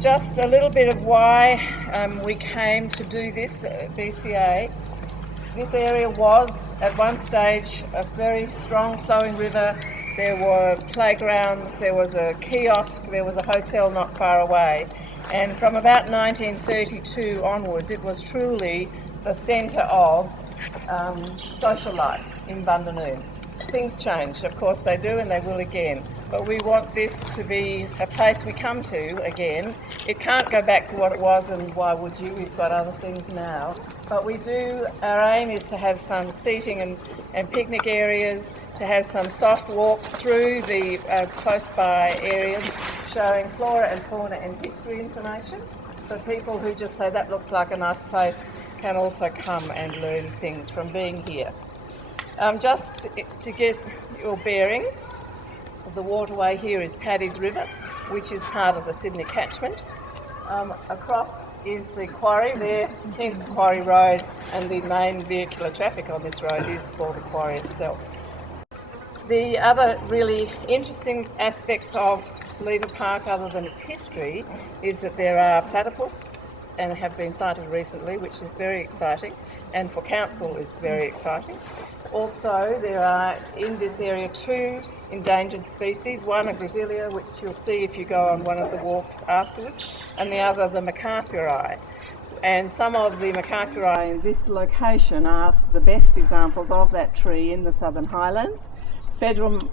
Just a little bit of why we came to do this BCA. This area was at one stage a very strong flowing river. There were playgrounds, there was a kiosk, there was a hotel not far away. And from about 1932 onwards, it was truly the centre of social life in Bundanoon. Things change, of course they do, and they will again. But we want this to be a place we come to again. It can't go back to what it was, and why would you? We've got other things now. But we do, our aim is to have some seating and picnic areas, to have some soft walks through the close by areas showing flora and fauna and history information. So people who just say that looks like a nice place can also come and learn things from being here. Just to get your bearings, the waterway here is Paddy's River, which is part of the Sydney catchment. Across is the quarry there, hence Quarry Road, and the main vehicular traffic on this road is for the quarry itself. The other really interesting aspects of Leaver Park, other than its history, is that there are platypus and have been sighted recently, which is very exciting, and for council is very exciting. Also, there are in this area 2 endangered species, one a Grevillea, which you'll see if you go on one of the walks afterwards, and the other the Macarthurii. And some of the Macarthurii in this location are the best examples of that tree in the Southern Highlands. Federal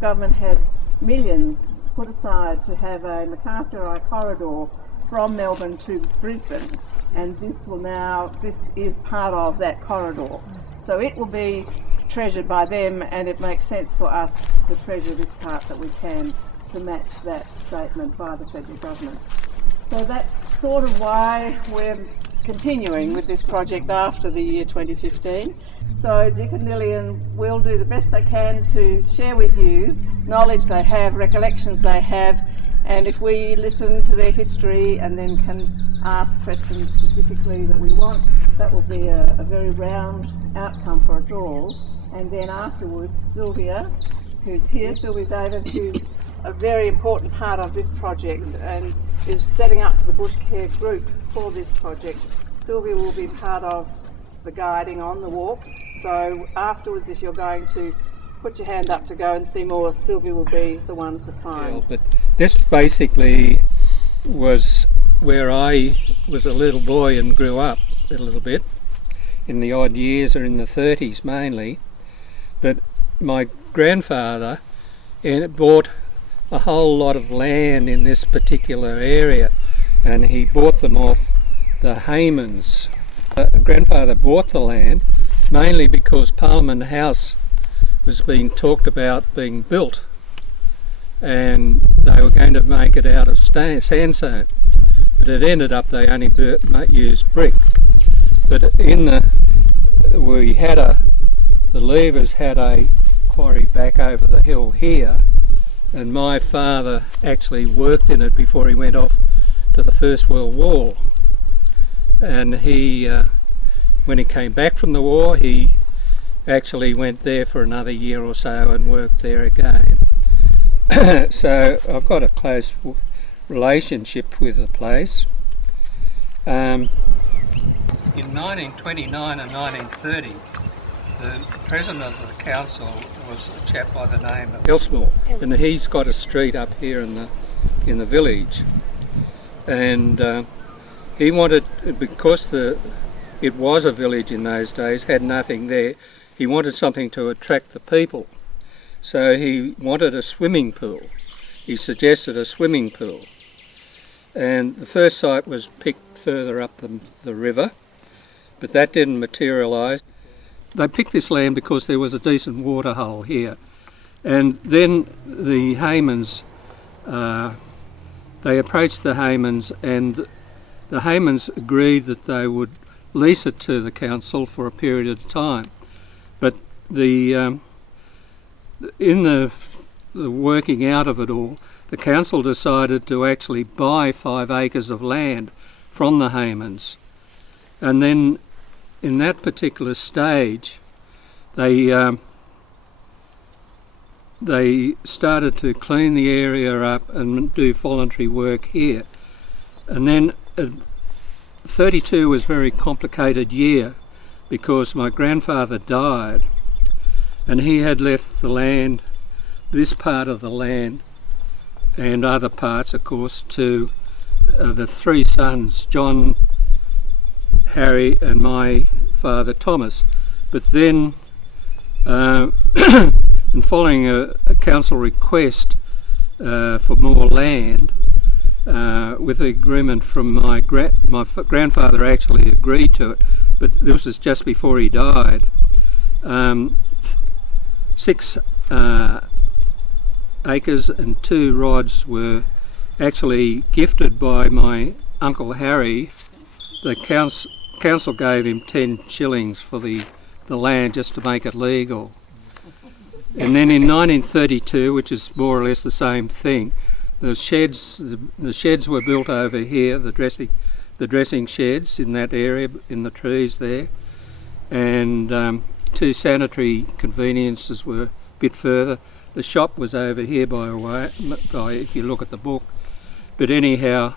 government has millions put aside to have a Macarthurii corridor from Melbourne to Brisbane, and this is part of that corridor. So it will be treasured by them, and it makes sense for us to treasure this part that we can to match that statement by the federal government. So that's sort of why we're continuing with this project after the year 2015. So Dick and Lillian will do the best they can to share with you knowledge they have, recollections they have, and if we listen to their history and then can ask questions specifically that we want, that will be a very round outcome for us all. And then afterwards, Sylvia, who's here, Sylvia David, who's a very important part of this project and is setting up the bush care group for this project. Sylvia will be part of the guiding on the walks. So afterwards, if you're going to put your hand up to go and see more, Sylvia will be the one to find. Yeah, but this basically was where I was a little boy and grew up a little bit, in the odd years, or in the 30s mainly. But my grandfather bought a whole lot of land in this particular area, and he bought them off the Haymans. Grandfather bought the land mainly because Parliament House was being talked about being built, and they were going to make it out of sandstone, but it ended up they only used brick. But the Leavers had a quarry back over the hill here, and my father actually worked in it before he went off to the First World War. And when he came back from the war, he actually went there for another year or so and worked there again. So I've got a close relationship with the place. In 1929 and 1930, the president of the council was a chap by the name of Elsmore, and he's got a street up here in the village. And he wanted, because it was a village in those days, had nothing there, he wanted something to attract the people. So he wanted a swimming pool. He suggested a swimming pool. And the first site was picked further up the river, but that didn't materialise. They picked this land because there was a decent water hole here. And then the Haymans, they approached the Haymans, and the Haymans agreed that they would lease it to the council for a period of time. But in the working out of it all, the council decided to actually buy 5 acres of land from the Haymans. And then in that particular stage, they started to clean the area up and do voluntary work here. And then 32 was a very complicated year because my grandfather died and he had left the land, this part of the land and other parts of course, to the three sons, John, Harry and my father Thomas. But then, and following a council request for more land, with the agreement from my grandfather actually agreed to it, but this was just before he died. 6 acres and 2 rods were actually gifted by my Uncle Harry. The council gave him 10 shillings for the land just to make it legal. And then in 1932, which is more or less the same thing, the sheds were built over here, the dressing sheds in that area, in the trees there, and 2 sanitary conveniences were a bit further. The shop was over here by if you look at the book. But anyhow,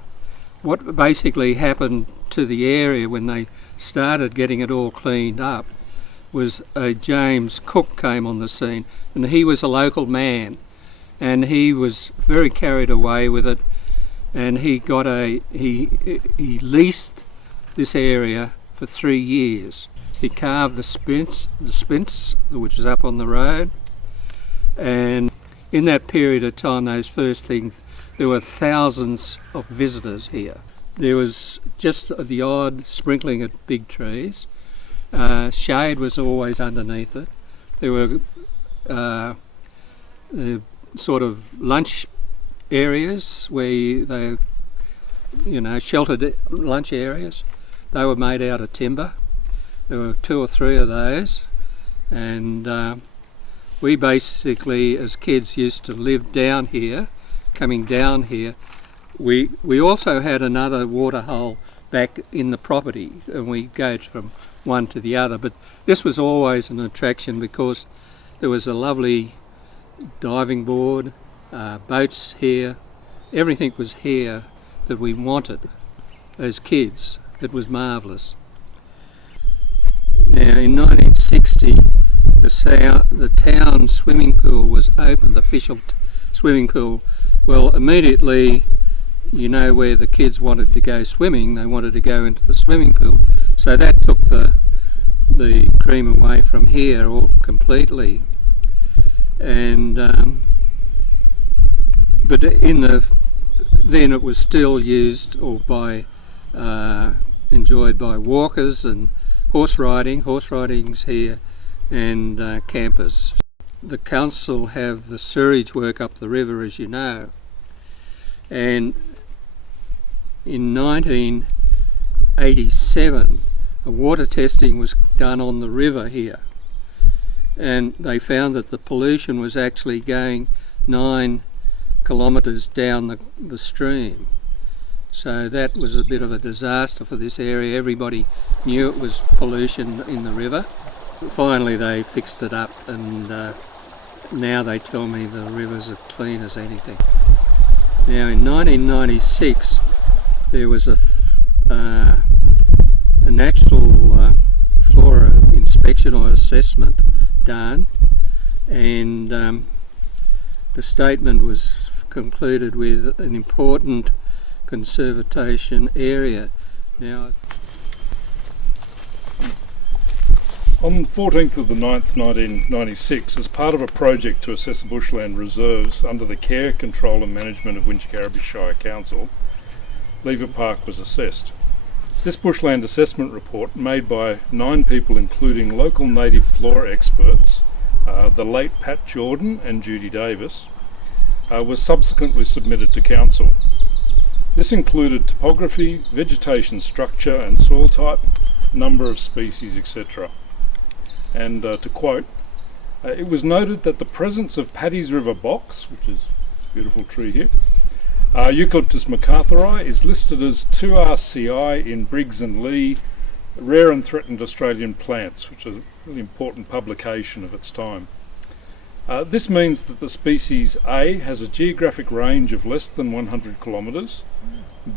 what basically happened to the area when they started getting it all cleaned up was James Cook came on the scene, and he was a local man, and he was very carried away with it, and he leased this area for 3 years. He carved the spints, which is up on the road, and in that period of time, those first things, there were thousands of visitors here. There was just the odd sprinkling of big trees. Shade was always underneath it. There were sort of lunch areas where they, sheltered lunch areas. They were made out of timber. There were 2 or 3 of those, and we basically, as kids, used to live down here. Coming down here, we also had another water hole back in the property, and we go from one to the other, but this was always an attraction because there was a lovely diving board, boats here, everything was here that we wanted as kids. It was marvellous. Now in 1960 the town swimming pool was opened, the official swimming pool. Well, immediately, where the kids wanted to go swimming, they wanted to go into the swimming pool. So that took the cream away from here all completely. And but then it was still used or enjoyed by walkers and horse riding's here, and campers. The council have the sewerage work up the river, as you know, and in 1987 a water testing was done on the river here, and they found that the pollution was actually going 9 kilometres down the stream. So that was a bit of a disaster for this area. Everybody knew it was pollution in the river. Finally they fixed it up, and now they tell me the river's as clean as anything. Now in 1996 there was a natural flora inspection or assessment done, and the statement was concluded with an important conservation area. Now, on the 14th of the 9th 1996, as part of a project to assess bushland reserves under the care, control and management of Wingecarribee Shire Council, Leaver Park was assessed. This bushland assessment report, made by 9 people including local native flora experts, the late Pat Jordan and Judy Davis, was subsequently submitted to Council. This included topography, vegetation structure and soil type, number of species, etc. And to quote, it was noted that the presence of Paddy's River box, which is a beautiful tree here, Eucalyptus Macarthurii, is listed as 2RCI in Briggs and Lee, Rare and Threatened Australian Plants, which is a really important publication of its time. This means that the species A has a geographic range of less than 100 kilometres,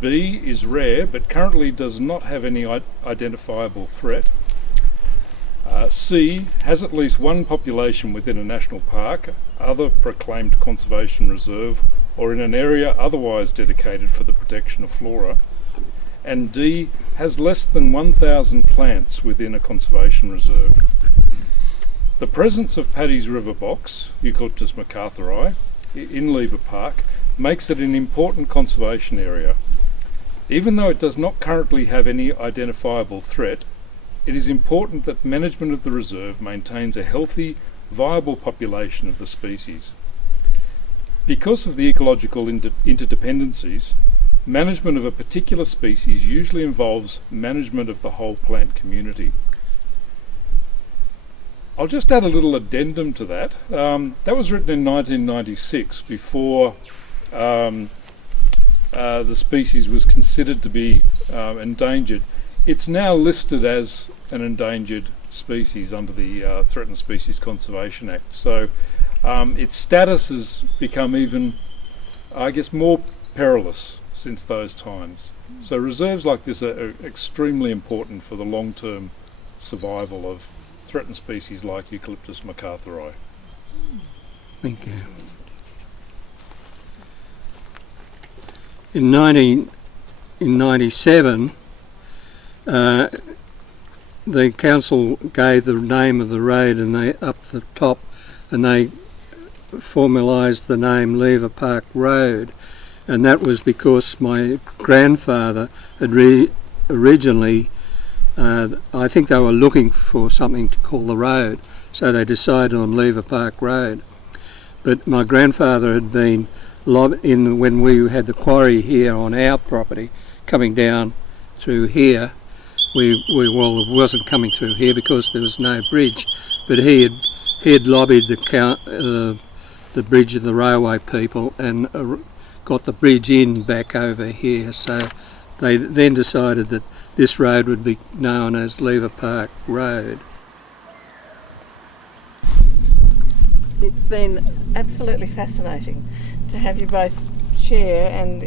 B is rare but currently does not have any identifiable threat. C has at least one population within a national park, other proclaimed conservation reserve, or in an area otherwise dedicated for the protection of flora. And D has less than 1,000 plants within a conservation reserve. The presence of Paddy's River box, Eucalyptus Macarthurii, in Leaver Park makes it an important conservation area. Even though it does not currently have any identifiable threat, it is important that management of the reserve maintains a healthy, viable population of the species. Because of the ecological interdependencies, management of a particular species usually involves management of the whole plant community. I'll just add a little addendum to that. That was written in 1996, before the species was considered to be endangered. It's now listed as an endangered species under the Threatened Species Conservation Act. So its status has become even, I guess, more perilous since those times. So reserves like this are extremely important for the long-term survival of threatened species like Eucalyptus Macarthurii. Thank you. In 1997, the council gave the name of the road and they up the top, and they formalised the name Leaver Park Road, and that was because my grandfather had originally, I think they were looking for something to call the road, so they decided on Leaver Park Road. But my grandfather had been when we had the quarry here on our property, coming down through here. Well, it wasn't coming through here because there was no bridge, but he had lobbied the bridge of the railway people and got the bridge in back over here. So they then decided that this road would be known as Leaver Park Road. It's been absolutely fascinating to have you both share and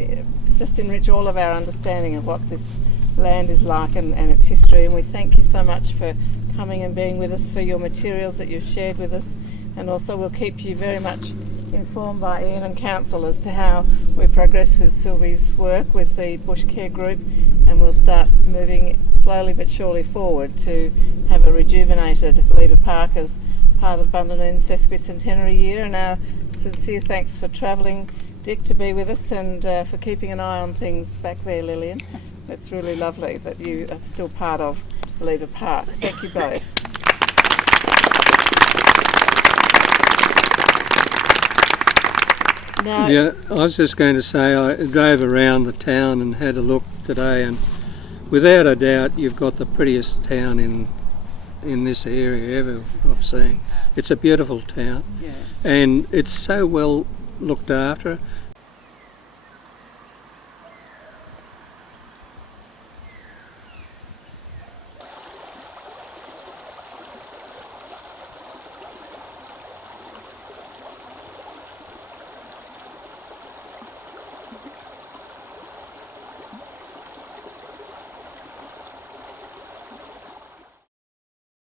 just enrich all of our understanding of what this land is like and its history, and we thank you so much for coming and being with us, for your materials that you've shared with us, and also we'll keep you very much informed by Ian and Council as to how we progress with Sylvie's work with the Bush Care Group, and we'll start moving slowly but surely forward to have a rejuvenated Leaver Park as part of Bundanoon Sesquicentenary year. And our sincere thanks for travelling, Dick, to be with us, and for keeping an eye on things back there, Lillian. It's really lovely that you are still part of Leaver Park. Thank you both. Now, Yeah, I was just going to say I drove around the town and had a look today, and without a doubt you've got the prettiest town in this area ever I've seen. It's a beautiful town, yeah. and it's so well looked after.